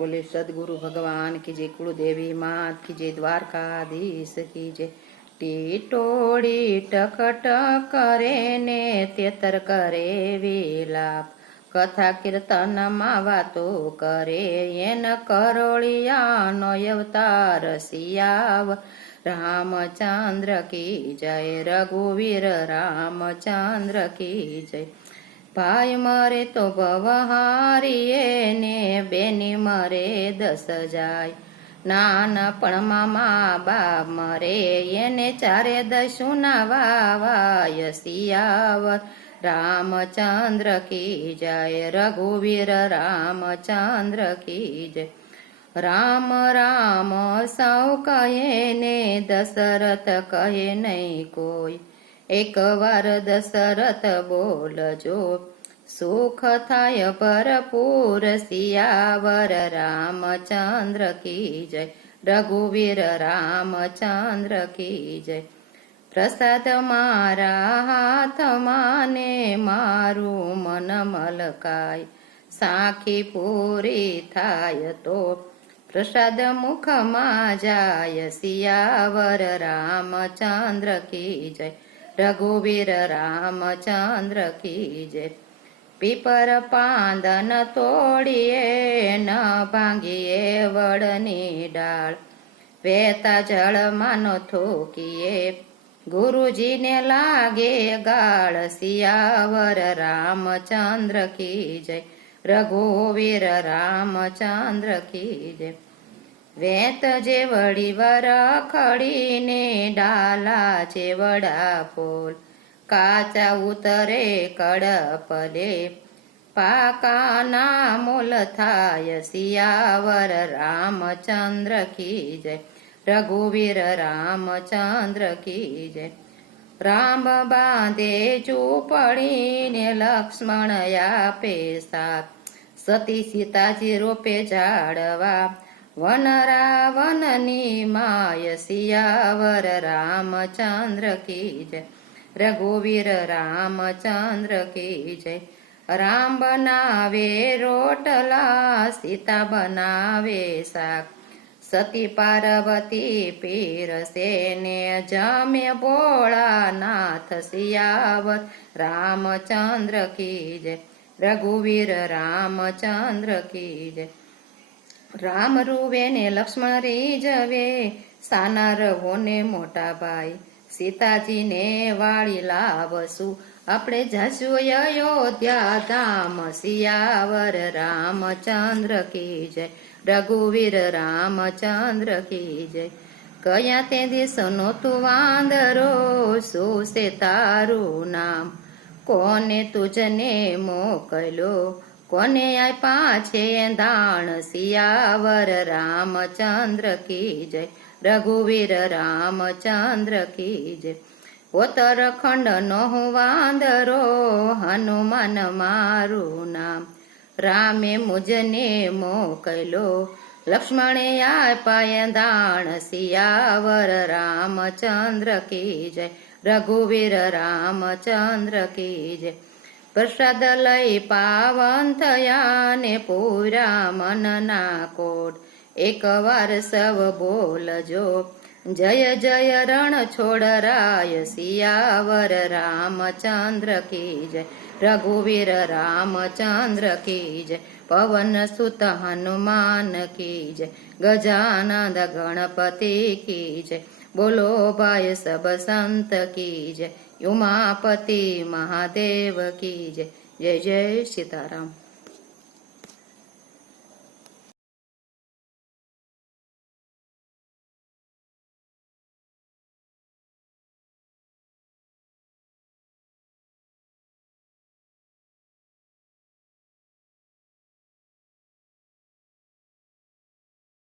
बोले सदगुरु भगवान की जय, कुलदेवी मात की जय, द्वारकाधीश की जय। टीटोड़ी टकटक करे ने तेतर करे विलाप, कथा कीर्तन मां वातो करे एन करोड़िया नो अवतार सियाव। रामचंद्र की जय, रघुवीर रामचंद्र की जय। भाई मरे तो बवहारीए ने बेनी मरे 10 जाय, नानपणमां मा बाप मरे एने 4 दशुना वावाय सियावर। रामचंद्र की जय, रघुवीर रामचंद्र की जय। राम राम सौ कहे ने दशरथ कहे नहीं कोई, एक વાર દશરથ બોલજો સુખ થાય ભરપૂર સિયાવર। રામચંદ્ર की जय, रघुवीर रामचंद्र की जय। પ્રસાદ મારા હાથમાં ને મારું મન મલકાય, સાખી પૂરી થાય તો પ્રસાદ મુખમાં જાય સિયાવર। રામચંદ્ર की जय, रघुवीर रामचंद्र की जय। पीपर पांदन तोड़िए न भांगिए वड़नी डाल, वेता जल मानो थोकिए गुरुजी ने लागे गाल सियावर। रामचंद्र की जय, रघुवीर रामचंद्र की जय। वेत जेवड़ी वरखड़ी ने डाला जेवड़ा फूल, काचा उतरे कड़पले पाका ना मोल थाय सियावर। रामचंद्र की जय, रघुवीर रामचंद्र की जय। राम बांधे झूपड़ी ने लक्ष्मण आपे साथ, सती सीताजी रोपे झाड़वा वन रावणनी माय सियावर। रामचंद्र की जय, रघुवीर रामचंद्र की जय। राम बनावे रोटला सीता बनावे शाक, सती पार्वती पीरसे ने जमे भोळा नाथ सियावर। रामचंद्र की जय, रघुवीर रामचंद्र की जय। राम रुवे ने लक्ष्मण રીઝવે, સાના રવો ને મોટા ભાઈ સીતાજી ને વાળી લાવશું, આપણે જાશું અયોધ્યા ધામ સિયાવર। રામચંદ્ર की जय, रघुवीर रामचंद्र की जय। કયા તે દેશનો તું વાંદરો, શું છે તારું નામ, કોને તુજને મોકલ્યો, કોને આપ્યા છે દાણ સિયાવર। રામચંદ્ર की जय, रघुवीर रामचंद्र की जय। उत्तराखंड नो હું વાંદરો, હનુમાન મારું નામ, રામે મુજને મોકલ્યો, લક્ષ્મણે આપ્યા દાણ સિયાવર। રામચંદ્ર की जय, रघुवीर रामचंद्र की जय। प्रसाद लई पावन थया ने पूरा मनना कोट, एक वार सब बोलजो जय जय रण छोड़राय सियावर। रामचंद्र की जय, रघुवीर रामचंद्र की जय। पवन सुत हनुमान की जय, गजानन गणपति की जय। बोलो भाई सब संत की जय, उमापति महादेव की जय। जय जय सीताराम।